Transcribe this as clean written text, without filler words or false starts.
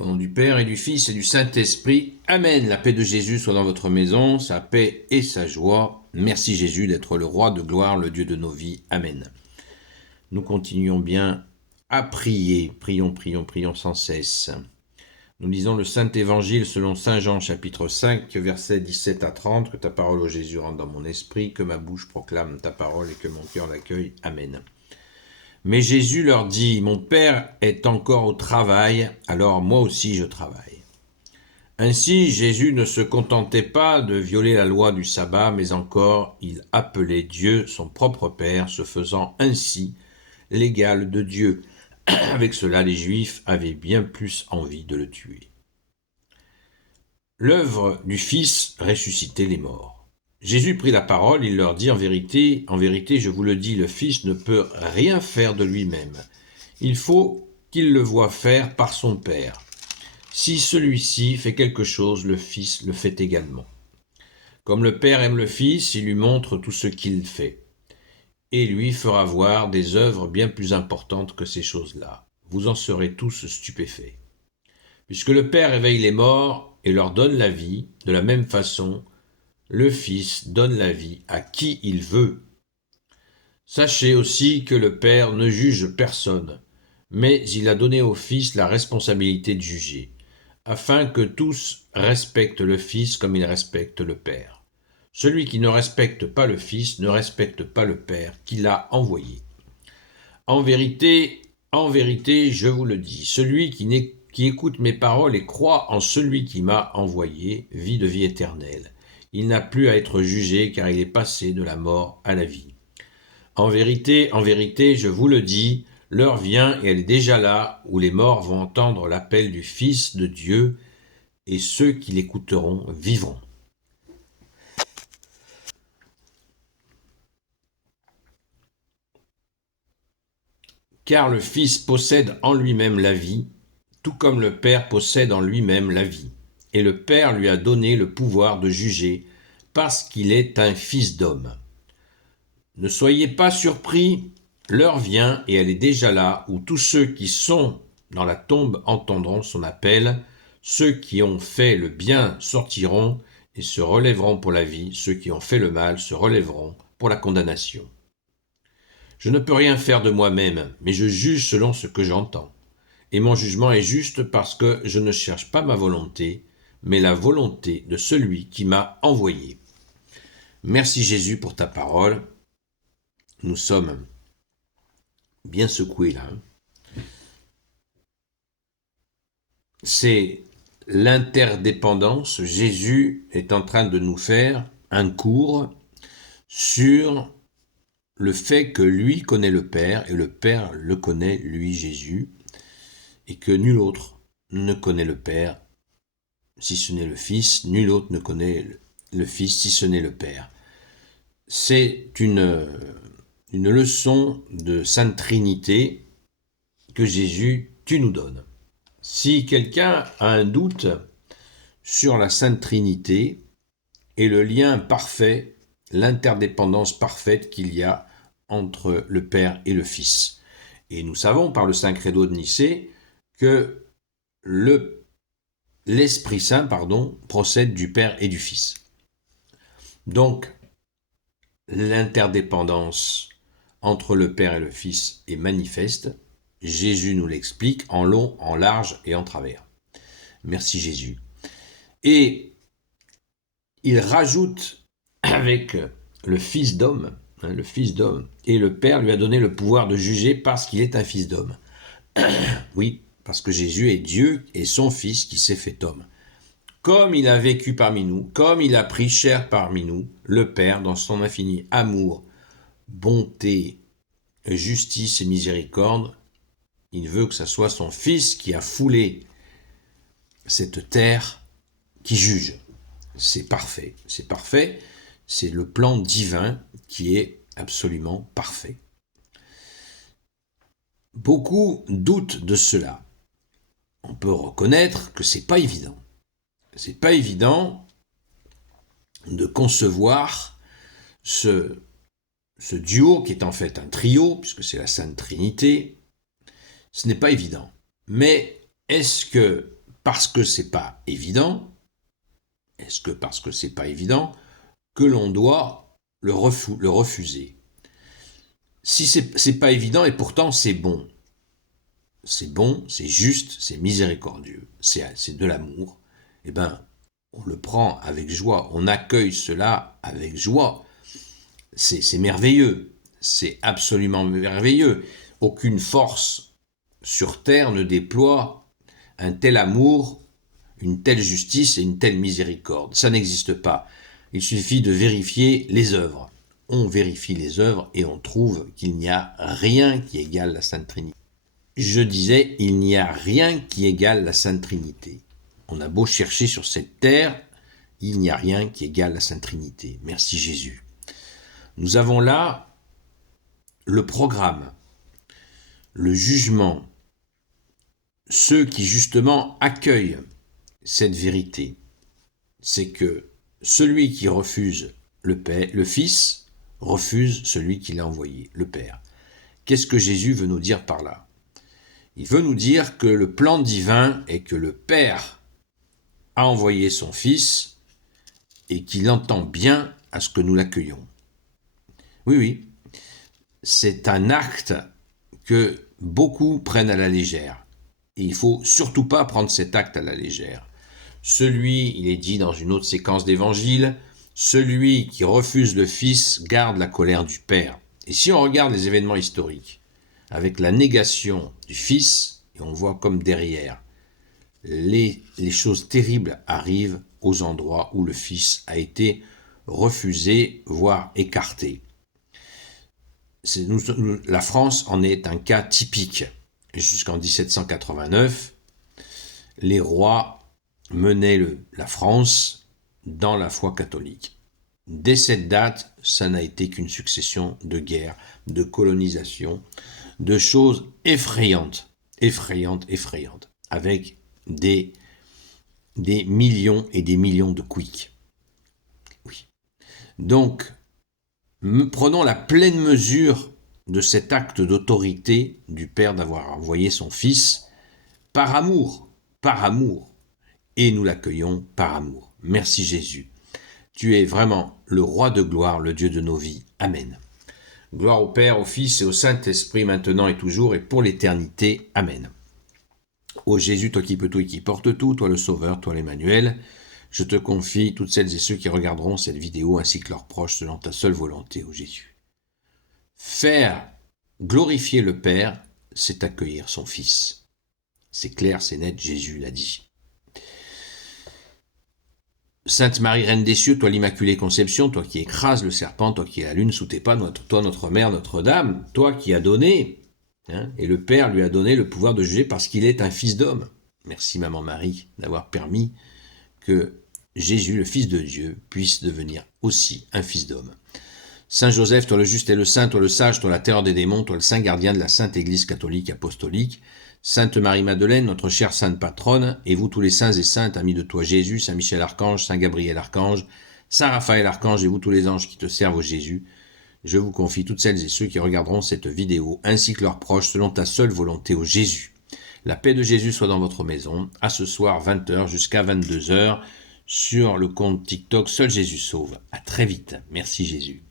Au nom du Père et du Fils et du Saint-Esprit. Amen. La paix de Jésus soit dans votre maison, sa paix et sa joie. Merci Jésus d'être le roi de gloire, le Dieu de nos vies. Amen. Nous continuons bien à prier. Prions, prions, prions sans cesse. Nous lisons le Saint-Évangile selon Saint Jean, chapitre 5, versets 17 à 30. Que ta parole, ô Jésus, rentre dans mon esprit, que ma bouche proclame ta parole et que mon cœur l'accueille. Amen. Mais Jésus leur dit, « Mon Père est encore au travail, alors moi aussi je travaille. » Ainsi, Jésus ne se contentait pas de violer la loi du sabbat, mais encore il appelait Dieu son propre Père, se faisant ainsi l'égal de Dieu. Avec cela, les Juifs avaient bien plus envie de le tuer. L'œuvre du Fils ressuscitait les morts. Jésus prit la parole, il leur dit, en vérité, je vous le dis, le Fils ne peut rien faire de lui-même. Il faut qu'il le voie faire par son Père. Si celui-ci fait quelque chose, le Fils le fait également. Comme le Père aime le Fils, il lui montre tout ce qu'il fait, et lui fera voir des œuvres bien plus importantes que ces choses-là. Vous en serez tous stupéfaits. Puisque le Père éveille les morts et leur donne la vie, de la même façon, le Fils donne la vie à qui il veut. Sachez aussi que le Père ne juge personne, mais il a donné au Fils la responsabilité de juger, afin que tous respectent le Fils comme il respecte le Père. Celui qui ne respecte pas le Fils ne respecte pas le Père qui l'a envoyé. En vérité, je vous le dis, celui qui écoute mes paroles et croit en celui qui m'a envoyé vit de vie éternelle. Il n'a plus à être jugé car il est passé de la mort à la vie. En vérité, je vous le dis, l'heure vient et elle est déjà là où les morts vont entendre l'appel du Fils de Dieu et ceux qui l'écouteront vivront. Car le Fils possède en lui-même la vie, tout comme le Père possède en lui-même la vie. Et le Père lui a donné le pouvoir de juger parce qu'il est un Fils d'homme. Ne soyez pas surpris, l'heure vient et elle est déjà là où tous ceux qui sont dans la tombe entendront son appel. Ceux qui ont fait le bien sortiront et se relèveront pour la vie. Ceux qui ont fait le mal se relèveront pour la condamnation. Je ne peux rien faire de moi-même, mais je juge selon ce que j'entends. Et mon jugement est juste parce que je ne cherche pas ma volonté, mais la volonté de celui qui m'a envoyé. Merci Jésus pour ta parole. Nous sommes bien secoués là. C'est l'interdépendance. Jésus est en train de nous faire un cours sur le fait que lui connaît le Père et le Père le connaît, lui, Jésus, et que nul autre ne connaît le Père si ce n'est le Fils, nul autre ne connaît le Fils si ce n'est le Père. C'est une leçon de Sainte Trinité que Jésus, tu nous donnes. Si quelqu'un a un doute sur la Sainte Trinité et le lien parfait, l'interdépendance parfaite qu'il y a entre le Père et le Fils. Et nous savons par le Saint Credo de Nicée que l'Esprit Saint, procède du Père et du Fils. Donc, l'interdépendance entre le Père et le Fils est manifeste. Jésus nous l'explique en long, en large et en travers. Merci Jésus. Et il rajoute avec le Fils d'homme, le Fils d'homme, et le Père lui a donné le pouvoir de juger parce qu'il est un Fils d'homme. Oui, parce que Jésus est Dieu et son Fils qui s'est fait homme. Comme il a vécu parmi nous, comme il a pris chair parmi nous, le Père, dans son infini amour, bonté, justice et miséricorde, il veut que ce soit son Fils qui a foulé cette terre qui juge. C'est parfait, c'est le plan divin qui est absolument parfait. Beaucoup doutent de cela. On peut reconnaître que c'est pas évident. C'est pas évident de concevoir ce duo qui est en fait un trio, puisque c'est la Sainte Trinité. Ce n'est pas évident. Mais est-ce que parce que c'est pas évident, est-ce que parce que c'est pas évident, que l'on doit le refuser? Si c'est pas évident et pourtant c'est bon. C'est bon, c'est juste, c'est miséricordieux, c'est de l'amour, eh ben, on le prend avec joie, on accueille cela avec joie. C'est merveilleux, c'est absolument merveilleux. Aucune force sur terre ne déploie un tel amour, une telle justice et une telle miséricorde. Ça n'existe pas. Il suffit de vérifier les œuvres. On vérifie les œuvres et on trouve qu'il n'y a rien qui égale la Sainte Trinité. Je disais, il n'y a rien qui égale la Sainte Trinité. On a beau chercher sur cette terre, il n'y a rien qui égale la Sainte Trinité. Merci Jésus. Nous avons là le programme, le jugement, ceux qui justement accueillent cette vérité. C'est que celui qui refuse le Fils refuse celui qui l'a envoyé, le Père. Qu'est-ce que Jésus veut nous dire par là? Il veut nous dire que le plan divin est que le Père a envoyé son Fils et qu'il entend bien à ce que nous l'accueillons. Oui, c'est un acte que beaucoup prennent à la légère. Et il ne faut surtout pas prendre cet acte à la légère. Celui, il est dit dans une autre séquence d'évangile, celui qui refuse le Fils garde la colère du Père. Et si on regarde les événements historiques, avec la négation du Fils, et on voit comme derrière, les choses terribles arrivent aux endroits où le Fils a été refusé, voire écarté. La France en est un cas typique. Jusqu'en 1789, les rois menaient la France dans la foi catholique. Dès cette date, ça n'a été qu'une succession de guerres, de colonisation, de choses effrayantes, avec des millions et des millions de quicks. Oui. Donc, prenons la pleine mesure de cet acte d'autorité du Père d'avoir envoyé son Fils par amour, et nous l'accueillons par amour. Merci Jésus. Tu es vraiment le roi de gloire, le Dieu de nos vies. Amen. Gloire au Père, au Fils et au Saint-Esprit, maintenant et toujours et pour l'éternité. Amen. Ô Jésus, toi qui peux tout et qui porte tout, toi le Sauveur, toi l'Emmanuel, je te confie toutes celles et ceux qui regarderont cette vidéo ainsi que leurs proches selon ta seule volonté, ô Jésus. Faire glorifier le Père, c'est accueillir son Fils. C'est clair, c'est net, Jésus l'a dit. Sainte Marie, Reine des cieux, toi l'Immaculée Conception, toi qui écrases le serpent, toi qui es la lune sous tes pas, toi notre Mère Notre-Dame, toi qui as donné, et le Père lui a donné le pouvoir de juger parce qu'il est un fils d'homme. Merci Maman Marie d'avoir permis que Jésus, le Fils de Dieu, puisse devenir aussi un fils d'homme. Saint Joseph, toi le juste et le saint, toi le sage, toi la terreur des démons, toi le saint gardien de la Sainte Église catholique apostolique, Sainte Marie-Madeleine, notre chère sainte patronne, et vous tous les saints et saintes, amis de toi Jésus, Saint Michel Archange, Saint Gabriel Archange, Saint Raphaël Archange, et vous tous les anges qui te servent au Jésus, je vous confie toutes celles et ceux qui regarderont cette vidéo, ainsi que leurs proches, selon ta seule volonté au Jésus. La paix de Jésus soit dans votre maison, à ce soir 20h jusqu'à 22h, sur le compte TikTok Seul Jésus Sauve. À très vite. Merci Jésus.